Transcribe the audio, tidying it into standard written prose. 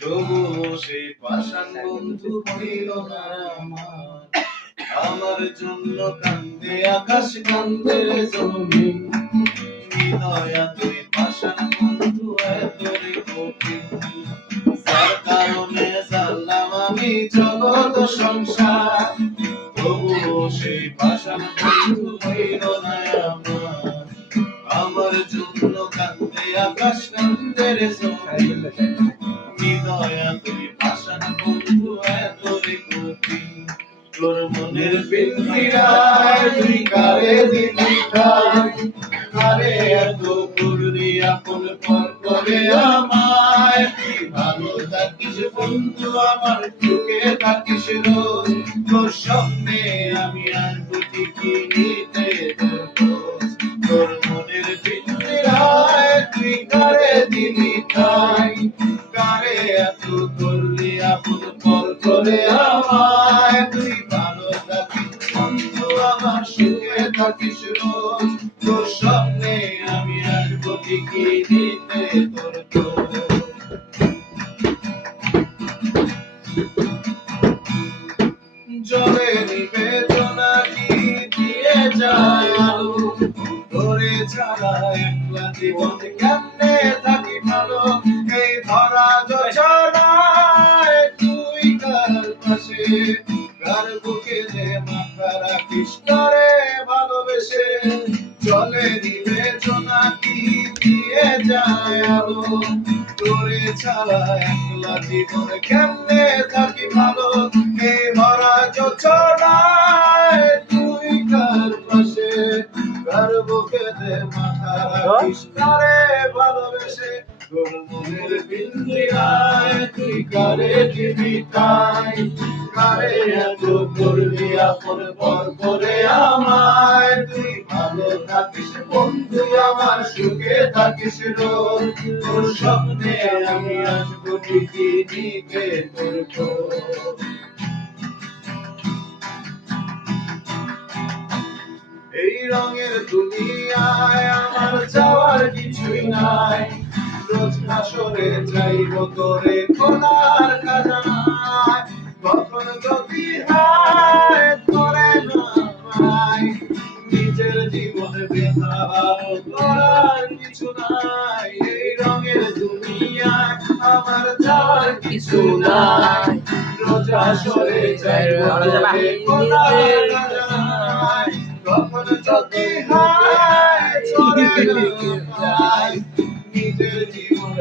তবুও সেই পাষাণ বন্ধু হইল না আমার। আমার জন্য কান্দে আকাশ, কান্দে জমিন। হৃদয়া তুই পাষাণ বন্ধু এতই কঠিন। যার কারণে জানলাম আমি জগৎ সংসার, তবুও সেই পাষাণ বন্ধু হইল না আমার। আমার জন্য কান্দে আকাশ, কান্দে জমিন। হৃদয়া তুই পাষাণ বন্ধু এতই কঠিন। তোর মনের পিঞ্জিরায় তুই কারে দিলি ঠাই, কারে এত করলি আপন পর করে আমায়। তুই ভালো থাকিস বন্ধু আমার, সুখে থাকিস রোজ। তোর স্বপ্নে আমি আসবো ঠিকই নিতে তোর খোঁজ। তোর মনের পিঞ্জিরায় তুই কারে দিলি ঠাই, কারে এত করলি আপন পর করে আমায়। তুই ভালো থাকিস বন্ধু আমার, সুখে থাকিস রোজ। তোর স্বপ্নে আমি আসবো ঠিকই নিতে তোর খোঁজ। জলে নিবেদনা কি দিয়ে যায় আলো, তোরে ছাড়া একলা জীবন কেমনে থাকি ভালো। এই ধরা যোজনায় তুই কার পাশে, কার বুকে যে মাথা রাখিস করে ভালোবেসে। জলে নিবেদনা কি দিয়ে যায় আলো, তোরে ছাড়া একলা জীবন কেমনে থাকি ভালো। এই ভরা যোজনায় তুই কার পাশে, কার বুকে দে মাথা রাখিস কারে ভালোবেসে। তোর মনের পিঞ্জিরায় তুই কারে দিবি ঠাই, কারে এত করলি আপন পর করে আমায়। তুই ভালো থাকিস বন্ধু আমার, সুখে থাকিস রোজ। তোর স্বপ্নে আমি আসবো ঠিকই নিতে তোর খোঁজ। এই রঙের দুনিয়ায় আমার যাওয়ার কিছুই নাই। রোজ হাসরে যাইব তোরে খোদার খাজানায়। কখন যদি হায় তোরে না পাই, নিজের জীবনে ব্যথা করার কিছু নাই। এই রঙের দুনিয়ায় আমার যাওয়ার কিছু নাই। রোজ হাসরে যাইব তোরে খোদার খাজানায়। কখন যদি হায় তোরে না পাই, নিজের জীবন